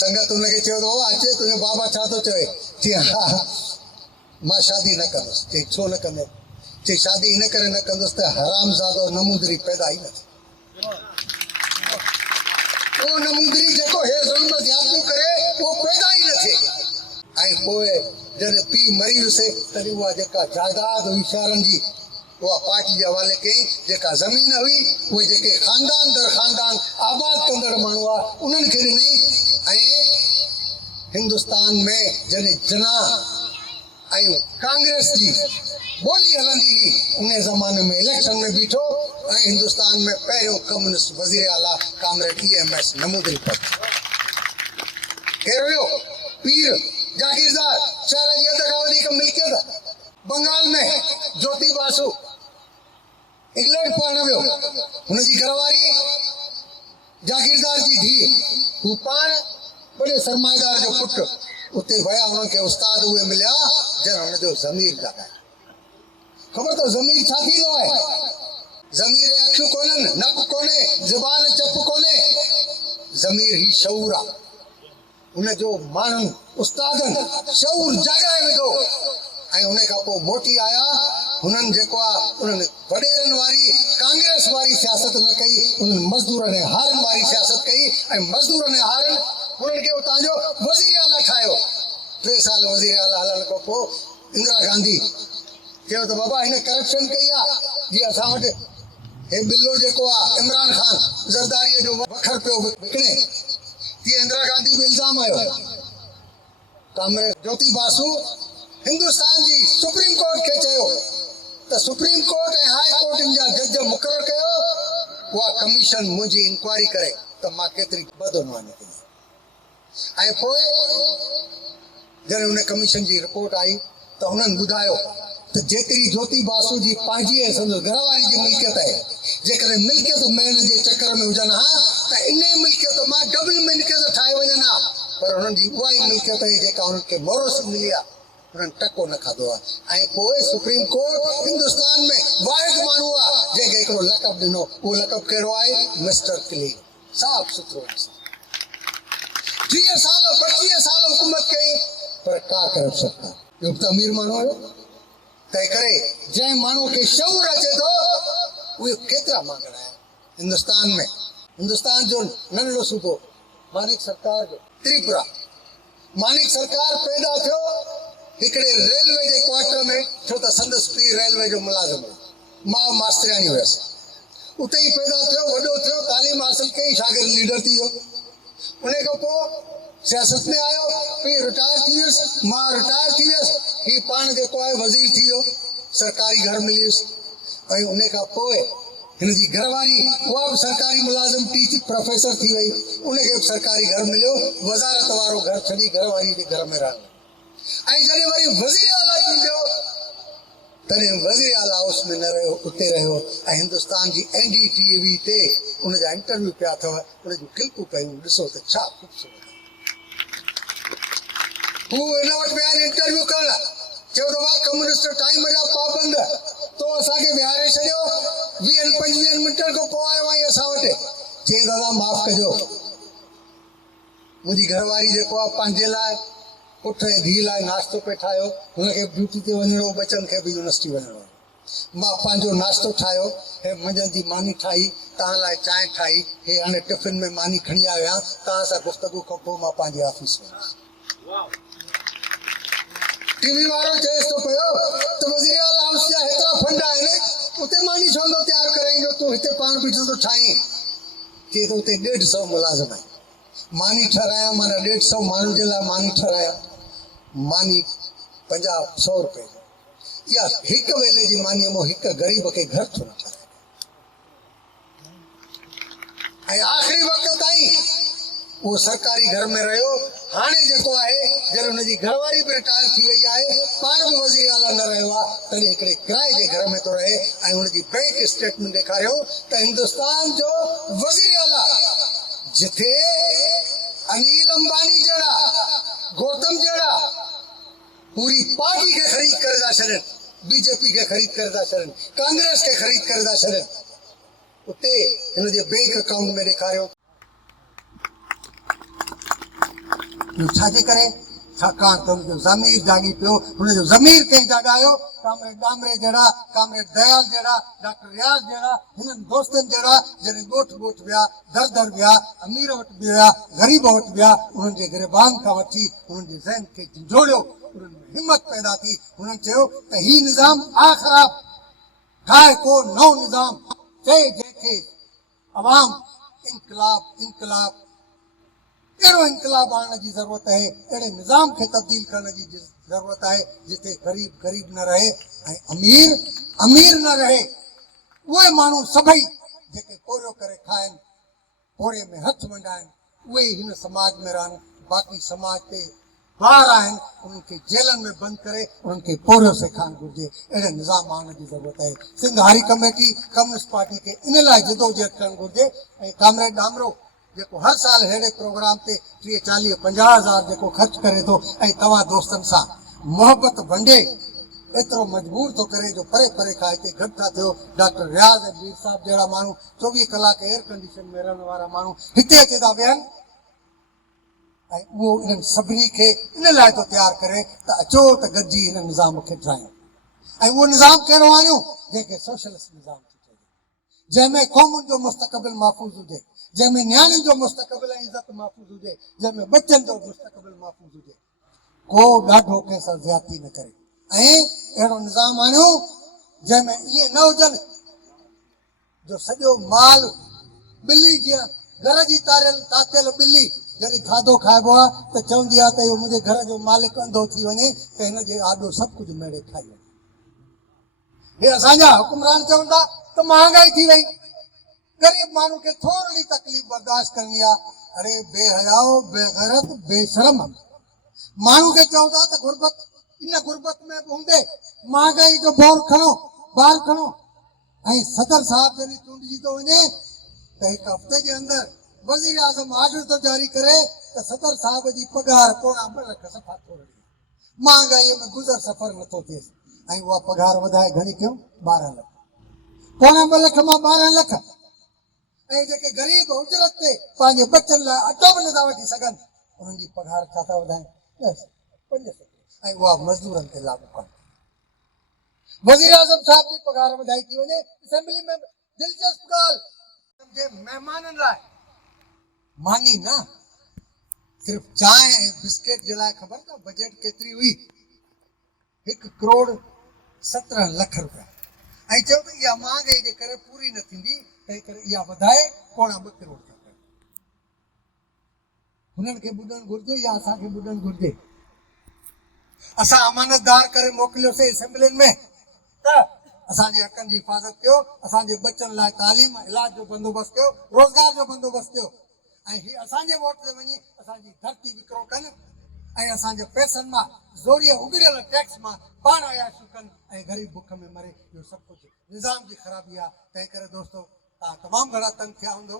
संगत हुनखे चयो त बाबा अचे, तुंहिंजो बाबा छा थो चए? चई हा मां शादी न कंदुसि। चई छो न कंदे? चई शादी हिन करे न कंदुसि त हरामज़ादो नमूदरी पैदा ई न थिए। उहो नमूदरी जेको हे ज़ुल्म ज़्यादतियूं करे उहो पैदा ई न थिए। ऐं पोइ जॾहिं पीउ मरी वियुसि तॾहिं उहा जेका जाइदाद हुई शहरनि जी उहा पार्टी जे हवाले कई। जेका ज़मीन हुई उहे जेके ख़ानदान दर ख़ानदान आबाद कंदड़ माण्हू हुआ उन्हनि खे ॾिनई। ऐं हिंदुस्तान में जॾहिं जना ऐं कांग्रेस जी ॿोली हलंदी हुई उन ज़माने में इलेक्शन में बीठो ऐं हिंदुस्तान में पहिरियों कम्युनिस्ट वज़ीर आला कामरेड EMS नमूदरी पद। केरु हुयो? पीर जागीरदार, शहर जी अध खां वधीक मिल्कियत। बंगाल में ज्योति बासु इंग्लैंड पढ़ण वियो, हुनजी घरवारी जागीरदार जी धीउ, हू पाण वॾे सरमाएदार जो पुटु। उते विया, हुननि खे उस्ताद उहे मिलिया जन हुनजो ज़मीर जॻाए। ख़बर अथव ज़मीर छा थींदो आहे? ज़मीर अखियूं कोन्हनि, नक कोन्हे, ज़ुबान चप कोन्हे, ज़मीर ही शऊर आहे। हुनजो माण्हुनि उस्तादनि शऊर जॻाए विधो ऐं उन खां पोइ मोटी आया। हुननि जेको आहे उन्हनि वॾेरनि वारी कांग्रेस वारी सियासत न कई, उन्हनि मज़दूरनि ऐं हारनि वारी सियासत कई ऐं मज़दूरनि ऐं हारनि हुननि खे उतां जो वज़ीर आला ठाहियो। 3 साल वज़ीर आला हलण खां पोइ इंदिरा गांधी चयो त बाबा हिन करप्शन कई आहे। जीअं असां वटि हे बिल्लो जेको आहे इमरान ख़ान ज़रदारीअ जो वखर पियो विकिणे, तीअं इंदिरा गांधी बि इल्ज़ाम आयो। कामरेड ज्योति बासु हिंदुस्तान जी सुप्रीम कोर्ट खे चयो त सुप्रीम कोर्ट ऐं हाई कोर्टनि जा जज मुक़ररु कयो, उहा कमीशन मुंहिंजी इंक्वायरी करे त मां केतिरी बदनवानी कई। ऐं पोइ जॾहिं हुन कमीशन जी रिपोर्ट आई त हुननि ॿुधायो त जेतिरी ज्योति बासु जी पंहिंजी ऐं संदसि घरवारी जी मिल्कियत आहे, जेकॾहिं मिल्कियत मेन जे चकर में हुजनि हा त इन मिल्कियत मां डबल मिल्कियत ठाहे वञनि हा, पर हुननि जी उहा ई मिल्कियत आहे जेका हुननि खे मोरस मिली आहे, हुननि टको न खाधो आहे। ऐं पोइ सुप्रीम कोर्ट हिंदुस्तान में वाहिद माण्हू आहे जंहिंखे हिकिड़ो लक़ब ॾिनो, उहो लक़ब कहिड़ो आहे? मिस्टर क्लीन, साफ़ सुथरो। 30 साल 25 साल हुकूमत कई पर का करप्शन का, इहो त अमीर माण्हू हुयो। तंहिं करे जंहिं माण्हू खे शऊर अचे थो उहे केतिरा मांगण आहिनि हिंदुस्तान में। हिंदुस्तान जो नंढड़ो सूबो मानिक सरकार जो त्रिपुरा, मानिक सरकार पैदा थियो हिकिड़े रेलवे जे क्वार्टर में, छो त संदसि पीउ रेलवे जो मुलाज़िम हो, मां मास्तरियाणी हुयसि। उते ई पैदा थियो, वॾो थियो, तालीम हासिल कई, शागिर्द लीडर थी वियो। उन खां पोइ सियासत में आयो, पीउ रिटायर थी वियुसि, मां रिटायर थी वियसि, हीउ पाण जेको आहे वज़ीर थी वियो, सरकारी घर मिली वियुसि। ऐं उन खां पोइ हिन जी घरवारी उहा बि सरकारी मुलाज़िम टीचर प्रोफेसर थी वई, उनखे बि सरकारी घर मिलियो, वज़ारत वारो घर छॾी घरवारी जे घर में रहण। ऐं जॾहिं वरी वज़ीर आला चूंडियो तॾहिं वज़ीर आला हाउस में न रहियो, उते रहियो। ऐं हिंदुस्तान जी NDTV ते उनजा इंटरव्यू पिया अथव, उन जूं क्लिपूं पियूं, ॾिसो त छा ख़ूबसूरत। हू हिन वटि विया आहिनि इंटरव्यू करण, चयो त वाह कम्युनिस्ट टाइम जा पाबंद, तो असांखे विहारे छॾियो, 20-25 मिंटनि खां पोइ आयो आई असां वटि, चई दादा माफ़ कजो, मुंहिंजी घरवारी जेको आहे पंहिंजे लाइ पुट ऐं धीउ लाइ नाश्तो पे ठाहियो, हुनखे ड्यूटी ते वञिणो, बचनि खे बि यूनिवर्सिटी वञिणो। मां पंहिंजो नाश्तो ठाहियो, हे मंझंदि जी मानी ठाही, तव्हां लाइ चांहि ठाही, हे हाणे टिफिन में मानी खणी आयो आहियां, तव्हां सां गुफ़्तगू खां पोइ मां पंहिंजे ऑफिस में। टीवी वारो चएसि थो पियो त वज़ीर आला हाउस जा हेतिरा फंड आहिनि, उते मानी छो नथो तयारु कराईंदो, तूं हिते पाण बीठो थो ठाहीं। चए थो उते 150 मुलाज़िम आहिनि, मानी ठहिरायां, माना 150 माण्हुनि जे लाइ मानी ठहिरायां, मानी 50-100 रुपए जो, इहा हिकु वेले जी मानीअ मां हिकु ग़रीब खे घर थो न ठाहे। ऐं आख़िरी वक़्त ताईं उहो सरकारी घर में रहियो। हाणे जेको आहे जॾहिं हुनजी घरवारी बि रिटायर थी वई आहे, पाण बि वज़ीर आला न रहियो आहे, तॾहिं हिकिड़े किराए जे घर में थो रहे। ऐं हुनजी बैंक स्टेटमेंट ॾेखारियो त हिंदुस्तान जो वज़ीर आला जिथे अनिल अंबानी जहिड़ा, गौतम जहिड़ा पूरी पार्टी खे ख़रीद करे था छॾनि, BJP खे ख़रीद करे था छॾनि, कांग्रेस खे ख़रीद करे था छॾनि, उते हिन जे बैंक अकाउंट में ॾेखारियो। छाजे करे? छाकाणि त हुनजो ज़मीर जागी पियो, हुनजो ज़मीर कंहिं जाॻायो, कामरेड डामरे जहिड़ा, कामरेड दयाल जहिड़ा, डॉक्टर रियाज़ जहिड़ा, हिननि दोस्तनि जहिड़ा, जॾहिं ॻोठ विया, दर विया, अमीर वटि बि विया, ग़रीब वटि विया, उन्हनि जे गिरबान खां वठी उन्हनि जे ज़हन खे झंझोड़ियो, उन्हनि में हिमत पैदा थी। हुननि चयो त हीउ निज़ाम आहे ख़राब, ठाहे को नओं निज़ाम, चए जंहिंखे अवाम इनकलाब इनकलाब, अहिड़ो इनकलाब आणण जी ज़रूरत आहे, अहिड़े निज़ाम खे तब्दील करण जी ज़रूरत आहे जिते ग़रीब ग़रीब न रहे ऐं अमीर अमीर न रहे। उहे माण्हू सभई जेके पोरियो करे खाइनि, पोरे में हथ वंडाइनि, उहे हिन समाज में रहनि। बाक़ी समाज ते ॿार आहिनि, उन्हनि खे जेलनि में बंदि करे उन्हनि खे पोरियो सेखारणु घुरिजे। अहिड़े निज़ाम आणण जी ज़रूरत आहे। सिंध हारी कमेटी कम्युनिस्ट पार्टी खे इन लाइ जदोजहद करणु घुरिजे। ऐं कामरेड डामरो जेको हर साल अहिड़े प्रोग्राम ते 30-40-50 हज़ार जेको ख़र्च करे थो ऐं तव्हां दोस्तनि सां मोहबत वंडे एतिरो मजबूर थो करे जो परे परे खां हिते गॾु था थियो। डॉक्टर रियाज़ ऐं मीर साहब जहिड़ा माण्हू 24 कलाक एयर कंडीशन में रहण वारा माण्हू हिते अची था वेहनि ऐं उहो इन्हनि सभिनी खे इन लाइ थो तयारु करे त अचो त गॾिजी हिन निज़ाम खे ठाहियूं। ऐं उहो निज़ाम कहिड़ो आणियूं जंहिंखे सोशलिस्ट निज़ाम थो चइजे, जंहिंमें क़ौमुनि जो मुस्तक़बिल महफ़ूज़ हुजे, जंहिंमें नियाणियुनि जो मुस्तक़बिल ऐं इज़त महफ़ूज़ हुजे, जंहिंमें बचनि जो मुस्तक़बिल महफ़ूज़ हुजे, को ॾाढो कंहिं सां ज़्यादती न करे। ऐं अहिड़ो निज़ाम आणियूं जंहिंमें इएं न हुजनि जो सॼो माल ॿिली, जीअं घर जी तातियल ॿिली जॾहिं खाधो खाइबो आहे त चवंदी आहे त इहो मुंहिंजे घर जो मालिक अंधो थी वञे त हिन जे आॾो सभु कुझु मेड़े खाई वञे। हे असांजा हुकुमरान चवनि था त महांगाई थी वई, ग़रीब माण्हू खे थोरी तकलीफ़ बर्दाश्त करणी आहे। अरे बेहयाओ, बेग़ैरत, बेशरम माण्हू खे चवंदा त गुरबत इन गुरबत में बि हूंदे महांगाई जो बौर खणो ॿार खणो ऐं सदर साहब जॾहिं चूंडिजी थो वञे त हिकु हफ़्ते जे अंदरि वज़ीर आज़म ऑर्डर थो जारी करे त सदर साहब जी पघार पोणा 2 लख सफ़ा थोरी महांगाईअ में गुज़र सफ़र नथो थिएसि ऐं उहा पघार वधाए घणी कयूं 12 लख पोणा 2 लख मां 12 लख ऐं जेके ग़रीब उजरत ते पंहिंजे बचनि लाइ अटो बि नथा वठी सघनि उन्हनि जी पघार छा था वधाइनि 5 ऐं उहा मज़दूरनि ते लागू कनि वज़ीर आज़म साहब जी पघार वधाई थी वञे असेंबली में दिलचस्प ॻाल्हि जे महिमाननि लाइ मानी न सिर्फ चांहि ऐं बिस्किट जे लाइ ख़बर अथव बजट केतिरी हुई 1 करोड़ 17 लख रुपया ऐं चयो त इहा महांगाई जे करे पूरी न थींदी तंहिं करे इहा वधाए पोणा 2 करोड़ था कनि हुननि खे ॿुधणु घुरिजे या असांखे ॿुधणु घुरिजे असां अमानतदार करे मोकिलियोसीं असेंबलियुनि में त असांजे हक़नि जी हिफ़ाज़त कयो असांजे बचनि लाइ तालीम इलाज जो बंदोबस्तु कयो रोज़गार जो बंदोबस्तु कयो ऐं हीअ असांजे वोट ते वञी असांजी धरती विकिरो कनि ऐं असांजे पैसनि मां ज़ोरीअ उगड़ियल टैक्स मां पाण अयाशूं कनि ऐं ग़रीब बुख में मरे इहो सभु कुझु निज़ाम जी ख़राबी आहे तंहिं करे दोस्तो तव्हां तमामु घणा तंग थिया हूंदो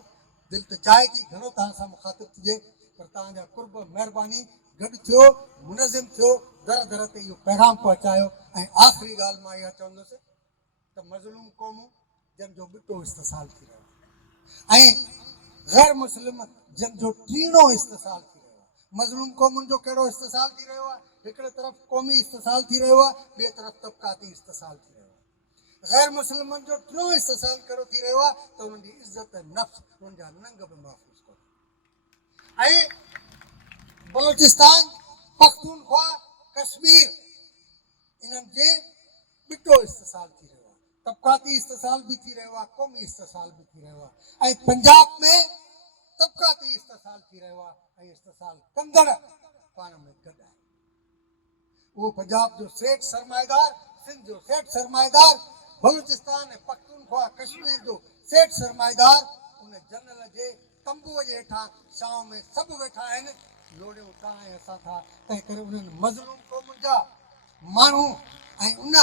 दिलि त चाहे थी घणो तव्हां सां मुखातिब थिजे पर तव्हांजा कुर्ब महिरबानी गॾु थियो मुनज़िम थियो दर दर ते इहो पैगाम पहुचायो ऐं आख़िरी ॻाल्हि मां इहा चवंदुसि त मज़लूम क़ौमूं जंहिंजो ॿिटो इस्तिसाल थी रहियो आहे ऐं ग़ैर मुस्लिम जंहिंजो टीणो इस्तिसाल थी रहियो आहे मज़लूम क़ौमुनि जो कहिड़ो इस्तिसाल थी रहियो आहे हिकिड़े तरफ़ क़ौमी इस्तिसाल थी रहियो आहे ॿिए तरफ़ तबक़ाती इस्तिसाल थी रहियो आहे ग़ैर मुस्लिमनि जो टियों इस्तिसाल कहिड़ो थी रहियो आहे त उन्हनि जी इज़त नफ़्स उन्हनि जा नंग बि महफ़ूज़ कोन्हे ऐं बलोचिस्तान पख्तूनख्वा कश्मीर इन्हनि जे ॿिटो इस्तिसाल थी रहियो आहे तबक़ाती इस्तिसाल बि थी रहियो आहे क़ौमी इस्तिसाल बि थी रहियो आहे ऐं पंजाब में तबक़ाती इस्तिसाल थी रहियो आहे ऐं इस्तिसाल कंदड़ पाण में गॾु आहे उहो पंजाब जो सेठ सरमाएदार सिंध जो सेठ सरमाएदार बलूचिस्तान ऐं पख्तूनख्वा कश्मीर जो सेठ सरमाएदार उन जनरल जे तंबूअ जे हेठां छांव में सभु वेठा आहिनि लोड़ियूं तव्हां ऐं असां था तंहिं करे उन्हनि मज़लूम क़ौमुनि जा माण्हू ऐं उन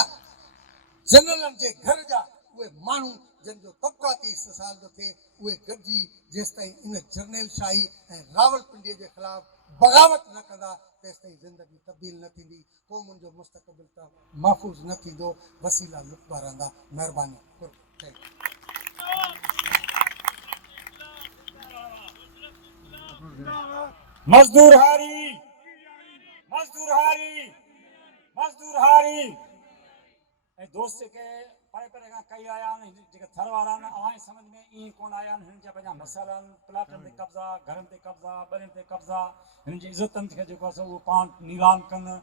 जनरलनि जे घर जा उहे माण्हू जंहिंजो तबक़ाती इस्तिसाल थो थिए उहे गॾिजी जेसिताईं इन जर्नैल शाही ऐं रावलपिंडीअ जे ख़िलाफ़ बग़ावत न कंदा तेसिताईं ज़िंदगी तब्दील न थींदी क़ौमुनि जो मुस्तक़बिल त महफ़ूज़ न थींदो वसीला लुत्फ़ा रहंदा महिरबानी मजदूर हारी मजदूर हारी मजदूर हारी ऐं दोस्त के परे परे खां कई आया आहिनि जेके थर वारा आहिनि अवां सम्झ में ईअं कोन आया आहिनि हिननि जा पंहिंजा मसाइला आहिनि प्लाटनि ते कब्ज़ा घरनि ते कब्ज़ा ॿरियुनि ते कब्ज़ा हिननि जी इज़तनि खे जेको आहे उहो पाण नीलाम कनि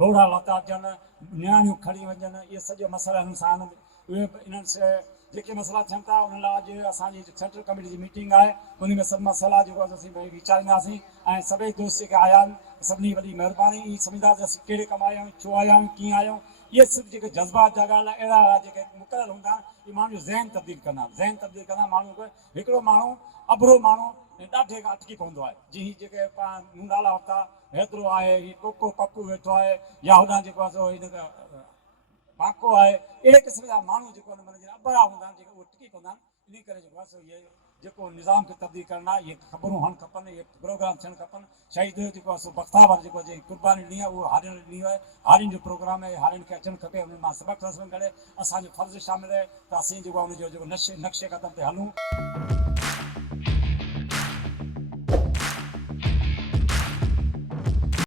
लोड़ा लता ॾियनि नियाणियूं खणी वञनि इहे सॼा मसाइला हिननि सां आहिनि उहे इन्हनि से जेके मसइला थियनि था उन लाइ अॼु असांजी सेंट्रल कमेटी जी मीटिंग आहे उन में सभु मसइला जेको आहे असीं भई वीचारींदासीं ऐं सभई दोस्त जेके आया आहिनि सभिनी वॾी महिरबानी ई सम्झंदासीं असीं कहिड़े कमु आया आहियूं छो आया आहियूं कीअं आया आहियूं इहे सिर्फ़ु जेके जज़्बात जा ॻाल्हि आहे अहिड़ा जेके मुक़ररु हूंदा आहिनि इहे माण्हू जो ज़हन तब्दील कंदा ज़हन तब्दील कंदा माण्हू खे हिकिड़ो माण्हू अबरो माण्हू ॾाढे खां अटकी पवंदो आहे जीअं जेके पाण मुंडाला वरिता हेतिरो आहे हीउ कोको पप्पू वेठो आहे या होॾां जेको आहे सो हिन बाको आहे अहिड़े क़िस्म जा माण्हू जेको आहे माना अबरा हूंदा आहिनि जेके उहे टिकी पवंदा आहिनि इन करे जेको आहे सो इहे जेको निज़ाम खे तब्दील करणु आहे इहे ख़बरूं हुअणु खपनि इहे प्रोग्राम थियणु खपनि शहीद जेको आहे सो बख़्तावर जेको आहे कुर्बानी ॾींहुं आहे उहो हारियुनि जो ॾींहुं आहे हारियुनि जो प्रोग्राम आहे हारियुनि खे अचणु खपे उन्हनि मां सबक़ु हासिलु करे असांजो फ़र्ज़ु शामिलु आहे त असीं जेको आहे उनजो जेको नक्शे क़दम ते हलूं